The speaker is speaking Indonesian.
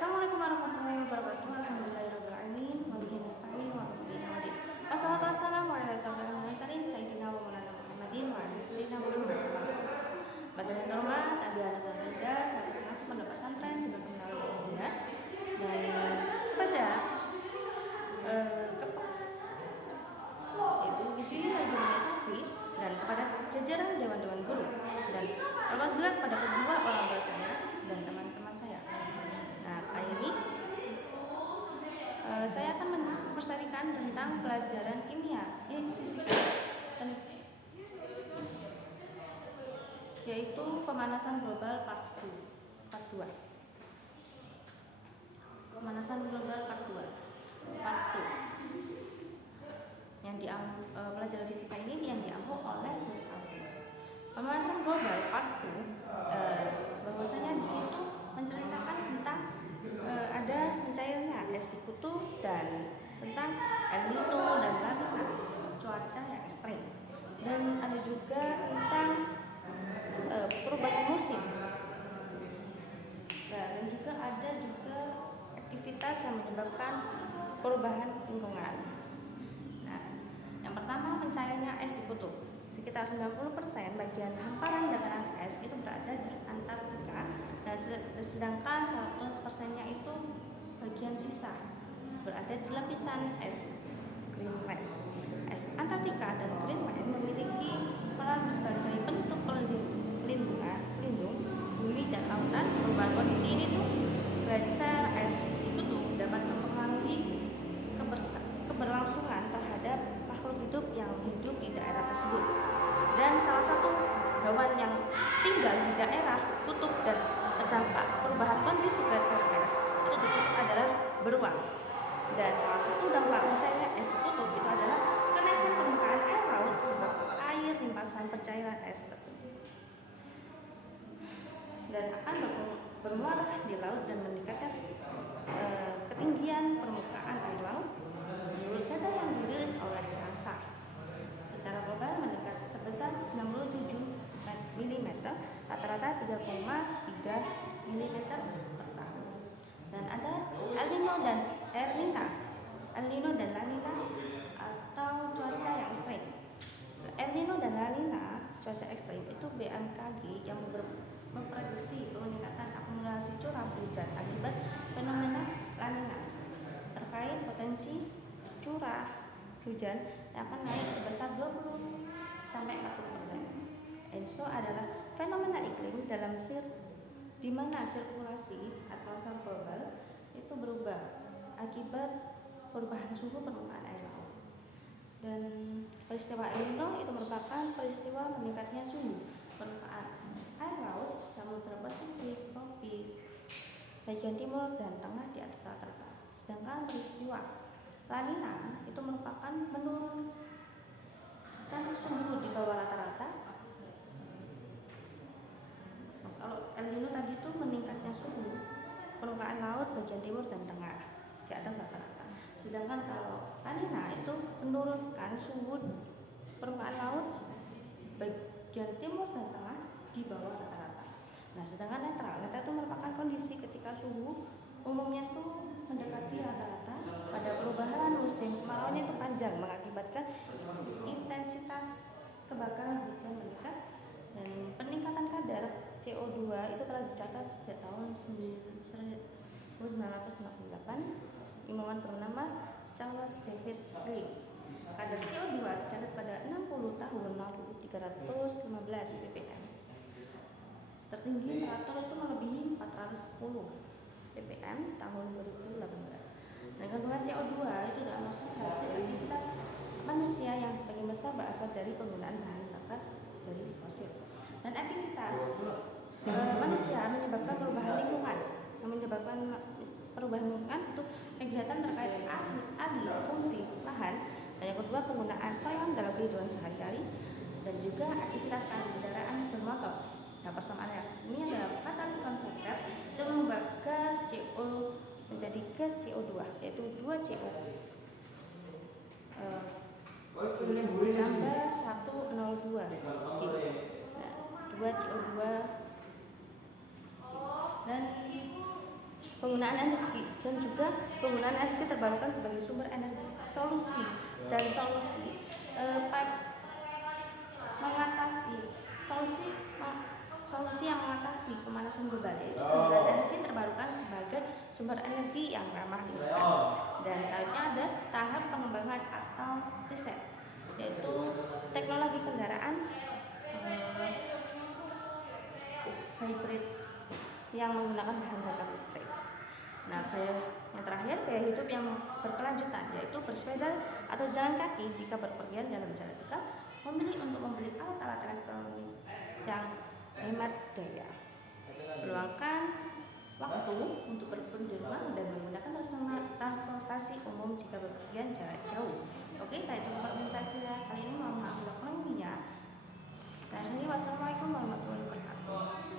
Assalamualaikum warahmatullahi wabarakatuh. Alhamdulillahirobbilalamin. Wabihi nasta'in wa ala alihi wassalatu wassalamu ala asyrofil mursalin sayyidina wa maulana Muhammadin wa ala sayyidina Muhammad. Pada yang terhormat, adik-adik dan bunda, sahabat masuk pondok pesantren sudah kenal bunda dan kepada yaitu Bisri Rajul Safi dan kepada jajaran dewan-dewan guru dan termasuk juga kepada kedua orang tua saya dan teman-teman saya. Nah, kali ini saya akan mempersarikan tentang pelajaran kimia, fisika, yaitu pemanasan global part 2. Pemanasan global part 2. Yang pelajaran fisika ini yang diambil oleh Miss Alfi. Pemanasan global part 2 bahwasanya di situ menceritakan tentang ada mencairnya es di kutub dan tentang El Nino dan La Nina, cuaca yang ekstrim, dan ada juga tentang perubahan musim, dan juga ada aktivitas yang menyebabkan perubahan lingkungan. Nah, yang pertama mencairnya es di kutub. Sekitar 90% bagian hamparan dataran es itu berada di Antartika, dan sedangkan 100%-nya itu bagian sisa berada di lapisan es Greenland. Es Antartika dan Greenland memiliki peran sebagai penutup pelindung bumi dan lautan. Perubahan kondisi ini tuh geser es di kutub dapat mempengaruhi keberlangsungan terhadap makhluk hidup yang hidup di daerah tersebut. Dan salah satu hewan yang tinggal di daerah kutub dan terdampak perubahan kondisi geser es itu di kutub adalah beruang. Dan salah satu dampak mencairnya es di kutub itu adalah kenaikan permukaan air laut sebab air limpasan percairan es tersebut dan akan bermuara di laut dan meningkatkan ketinggian permukaan air laut. Menurut data yang dirilis oleh NASA, secara global meningkat sebesar 97 mm, rata-rata 3,3 mm per tahun. Dan ada El Nino dan La Nina atau cuaca yang ekstrim. El Nino dan La Nina cuaca ekstrim itu BMKG yang memprediksi peningkatan akumulasi curah hujan akibat fenomena La Nina terkait potensi curah hujan yang akan naik sebesar 20-40%. ENSO adalah fenomena iklim dalam di mana sirkulasi atmosfer global itu berubah akibat perubahan suhu permukaan air laut. Dan peristiwa El Nino itu merupakan peristiwa meningkatnya suhu permukaan air laut Samudra Pasifik, tropis, bagian timur dan tengah di atas rata-rata. Sedangkan peristiwa La Nina itu merupakan menurunkan suhu di bawah rata-rata. Kalau El Nino tadi itu meningkatnya suhu permukaan laut bagian timur dan tengah di atas rata-rata. Sedangkan kalau La Nina itu menurunkan suhu permukaan laut bagian timur dan tengah di bawah rata-rata. Nah, sedangkan netral itu merupakan kondisi ketika suhu umumnya itu mendekati rata-rata pada perubahan musim kemarauannya itu panjang mengakibatkan intensitas kebakaran hujan meningkat, dan peningkatan kadar CO2 itu telah dicatat sejak tahun 1958. Ilmuwan bernama Charles David Gray. Kadar CO2 tercatat pada 60 tahun lalu 315 ppm. Tertinggi temperatur itu melebihi 410 ppm tahun 2018. Dan kandungan CO2 itu dalam hasil aktivitas manusia yang sebagian besar berasal dari penggunaan bahan bakar dari fosil. Dan aktivitas manusia menyebabkan perubahan lingkungan. Yang menyebabkan perubahan lingkungan itu kegiatan terkait alih fungsi lahan, dan yang kedua penggunaan freon dalam kehidupan sehari-hari, dan juga aktivitas kendaraan bermotor. Nah, persamaan reaksi ini adalah katalis konverter yang mengubah gas CO menjadi gas CO2, yaitu 2CO tambah 102 G. Nah, 2CO2 dan penggunaan energi dan juga penggunaan energi terbarukan sebagai sumber energi solusi mengatasi solusi yang mengatasi pemanasan global, yaitu penggunaan energi terbarukan sebagai sumber energi yang ramah lingkungan. Dan selanjutnya ada tahap pengembangan atau riset, yaitu teknologi kendaraan hybrid yang menggunakan bahan bakar listrik. Nah, yang terakhir, gaya hidup yang berkelanjutan, yaitu bersepeda atau jalan kaki jika berpergian dalam jarak dekat, memilih untuk membeli alat-alat elektronik yang hemat daya, meluangkan waktu untuk berkebun di rumah, dan menggunakan transportasi umum jika berpergian jarak jauh. Oke, saya cukup presentasi kali ini. Mohon maaf bila kurang lebihnya. Wassalamualaikum warahmatullahi wabarakatuh.